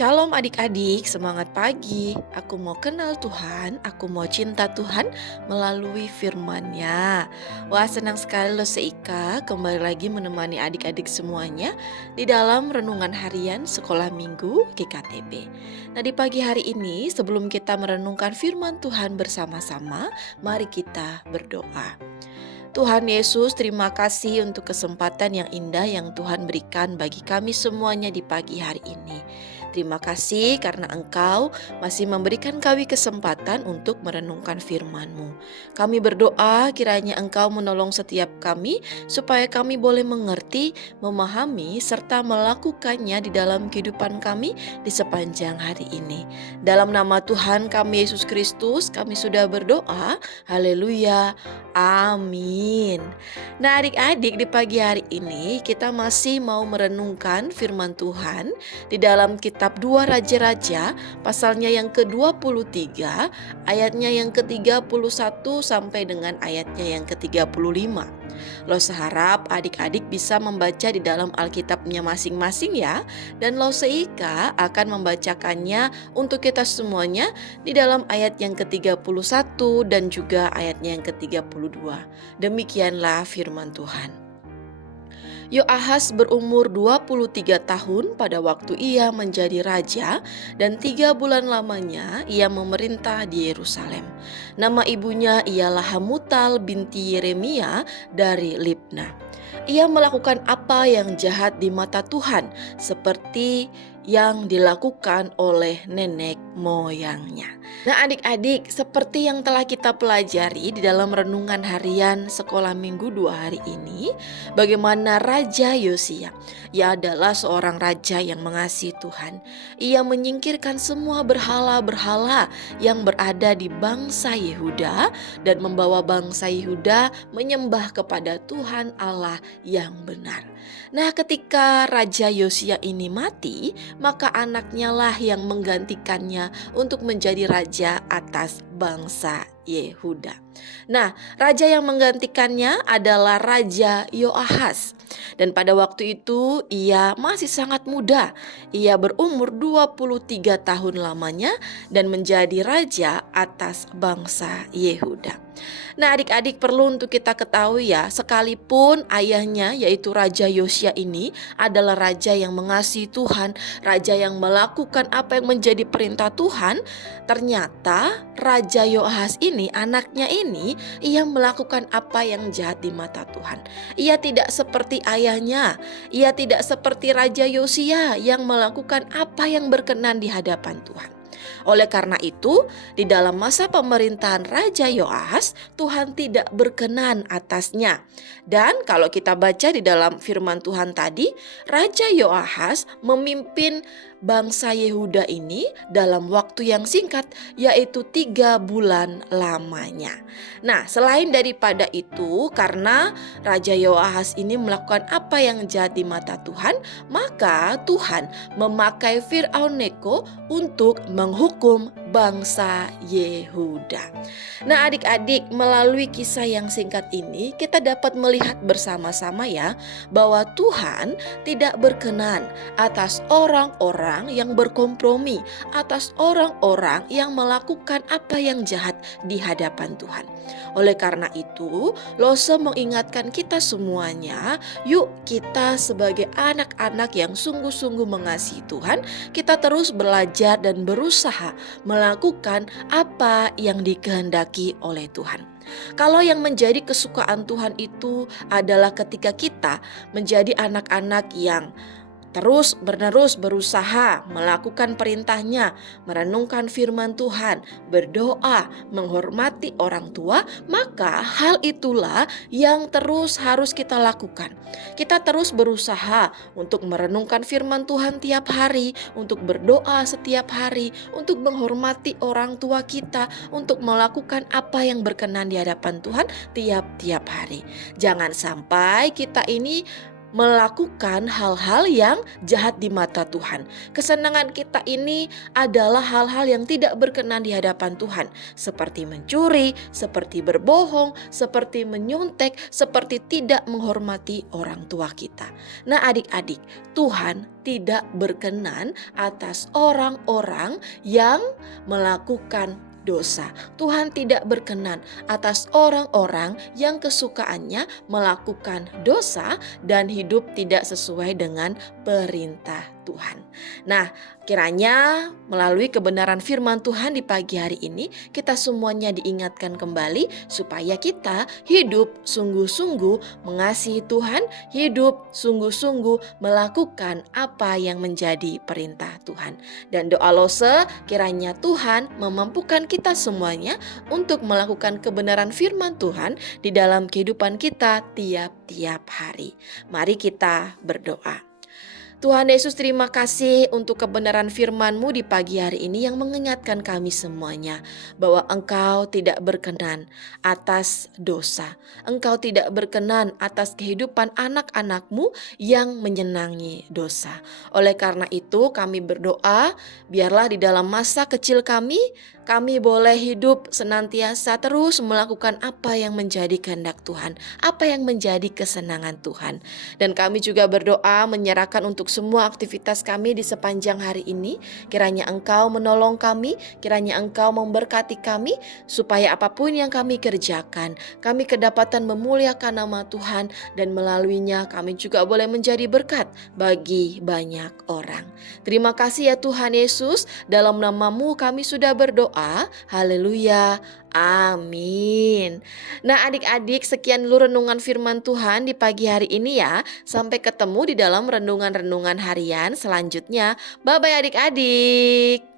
Shalom adik-adik, semangat pagi. Aku mau kenal Tuhan, aku mau cinta Tuhan melalui firman-Nya. Wah, senang sekali loh Seika kembali lagi menemani adik-adik semuanya di dalam renungan harian sekolah minggu GKTB. Nah, di pagi hari ini sebelum kita merenungkan firman Tuhan bersama-sama, mari kita berdoa. Tuhan Yesus, terima kasih untuk kesempatan yang indah yang Tuhan berikan bagi kami semuanya di pagi hari ini. Terima kasih karena Engkau masih memberikan kami kesempatan untuk merenungkan firman-Mu. Kami berdoa kiranya Engkau menolong setiap kami supaya kami boleh mengerti, memahami, serta melakukannya di dalam kehidupan kami di sepanjang hari ini. Dalam nama Tuhan kami Yesus Kristus, kami sudah berdoa. Haleluya. Amin. Nah, adik-adik, di pagi hari ini kita masih mau merenungkan firman Tuhan di dalam kitab 2 Raja-Raja pasalnya yang ke-23, ayatnya yang ke-31 sampai dengan ayatnya yang ke-35. Lose harap adik-adik bisa membaca di dalam Alkitabnya masing-masing ya. Dan Lose Ika akan membacakannya untuk kita semuanya di dalam ayat yang ke-31 dan juga ayatnya yang ke-32. Demikianlah firman Tuhan. Yoahas berumur 23 tahun pada waktu ia menjadi raja, dan 3 bulan lamanya ia memerintah di Yerusalem. Nama ibunya ialah Hamutal binti Yeremia dari Libna. Ia melakukan apa yang jahat di mata Tuhan, seperti yang dilakukan oleh nenek moyangnya. Nah, adik-adik, seperti yang telah kita pelajari di dalam renungan harian sekolah minggu 2 hari ini, bagaimana Raja Yosia, ia adalah seorang raja yang mengasihi Tuhan. Ia menyingkirkan semua berhala-berhala yang berada di bangsa Yehuda dan membawa bangsa Yehuda menyembah kepada Tuhan Allah yang benar. Nah, ketika Raja Yosia ini mati, maka anaknya lah yang menggantikannya untuk menjadi raja atas bangsa Yehuda. Nah, raja yang menggantikannya adalah Raja Yoahas. Dan pada waktu itu ia masih sangat muda. Ia berumur 23 tahun lamanya dan menjadi raja atas bangsa Yehuda. Nah, adik-adik, perlu untuk kita ketahui ya, sekalipun ayahnya yaitu Raja Yosia ini adalah raja yang mengasihi Tuhan, raja yang melakukan apa yang menjadi perintah Tuhan, ternyata Raja Yoahas ini, anaknya ini, ia melakukan apa yang jahat di mata Tuhan. Ia tidak seperti ayahnya, ia tidak seperti Raja Yosia yang melakukan apa yang berkenan di hadapan Tuhan. Oleh karena itu, di dalam masa pemerintahan Raja Yoahas, Tuhan tidak berkenan atasnya. Dan kalau kita baca di dalam firman Tuhan tadi, Raja Yoahas memimpin bangsa Yehuda ini dalam waktu yang singkat, yaitu 3 bulan lamanya. Nah, selain daripada itu, karena Raja Yoahas ini melakukan apa yang jahat di mata Tuhan, maka Tuhan memakai Firaun Neko untuk menghukum bangsa Yehuda. Nah, adik-adik, melalui kisah yang singkat ini kita dapat melihat bersama-sama ya, bahwa Tuhan tidak berkenan atas orang-orang yang berkompromi, atas orang-orang yang melakukan apa yang jahat di hadapan Tuhan. Oleh karena itu, Lose mengingatkan kita semuanya, yuk kita sebagai anak-anak yang sungguh-sungguh mengasihi Tuhan, kita terus belajar dan berusaha melakukan apa yang dikehendaki oleh Tuhan. Kalau yang menjadi kesukaan Tuhan itu adalah ketika kita menjadi anak-anak yang terus-menerus berusaha melakukan perintahnya, merenungkan firman Tuhan, berdoa, menghormati orang tua, maka hal itulah yang terus harus kita lakukan. Kita terus berusaha untuk merenungkan firman Tuhan tiap hari, untuk berdoa setiap hari, untuk menghormati orang tua kita, untuk melakukan apa yang berkenan di hadapan Tuhan tiap-tiap hari. Jangan sampai kita ini melakukan hal-hal yang jahat di mata Tuhan. Kesenangan kita ini adalah hal-hal yang tidak berkenan di hadapan Tuhan, seperti mencuri, seperti berbohong, seperti menyontek, seperti tidak menghormati orang tua kita. Nah, adik-adik, Tuhan tidak berkenan atas orang-orang yang melakukan dosa. Tuhan tidak berkenan atas orang-orang yang kesukaannya melakukan dosa dan hidup tidak sesuai dengan perintah Tuhan. Nah, kiranya melalui kebenaran firman Tuhan di pagi hari ini, kita semuanya diingatkan kembali supaya kita hidup sungguh-sungguh mengasihi Tuhan, hidup sungguh-sungguh melakukan apa yang menjadi perintah Tuhan. Dan doa Lose, kiranya Tuhan memampukan kita semuanya untuk melakukan kebenaran firman Tuhan di dalam kehidupan kita tiap-tiap hari. Mari kita berdoa. Tuhan Yesus, terima kasih untuk kebenaran firman-Mu di pagi hari ini yang mengingatkan kami semuanya bahwa Engkau tidak berkenan atas dosa. Engkau tidak berkenan atas kehidupan anak-anak-Mu yang menyenangi dosa. Oleh karena itu kami berdoa, biarlah di dalam masa kecil kami boleh hidup senantiasa terus melakukan apa yang menjadi kehendak Tuhan, apa yang menjadi kesenangan Tuhan. Dan kami juga berdoa menyerahkan untuk semua aktivitas kami di sepanjang hari ini. Kiranya Engkau menolong kami, kiranya Engkau memberkati kami, supaya apapun yang kami kerjakan, kami kedapatan memuliakan nama Tuhan, dan melaluinya kami juga boleh menjadi berkat bagi banyak orang. Terima kasih ya Tuhan Yesus, dalam nama-Mu kami sudah berdoa. Haleluya. Amin. Nah, adik-adik, sekian dulu renungan firman Tuhan di pagi hari ini ya. Sampai ketemu di dalam renungan-renungan harian selanjutnya. Bye-bye adik-adik.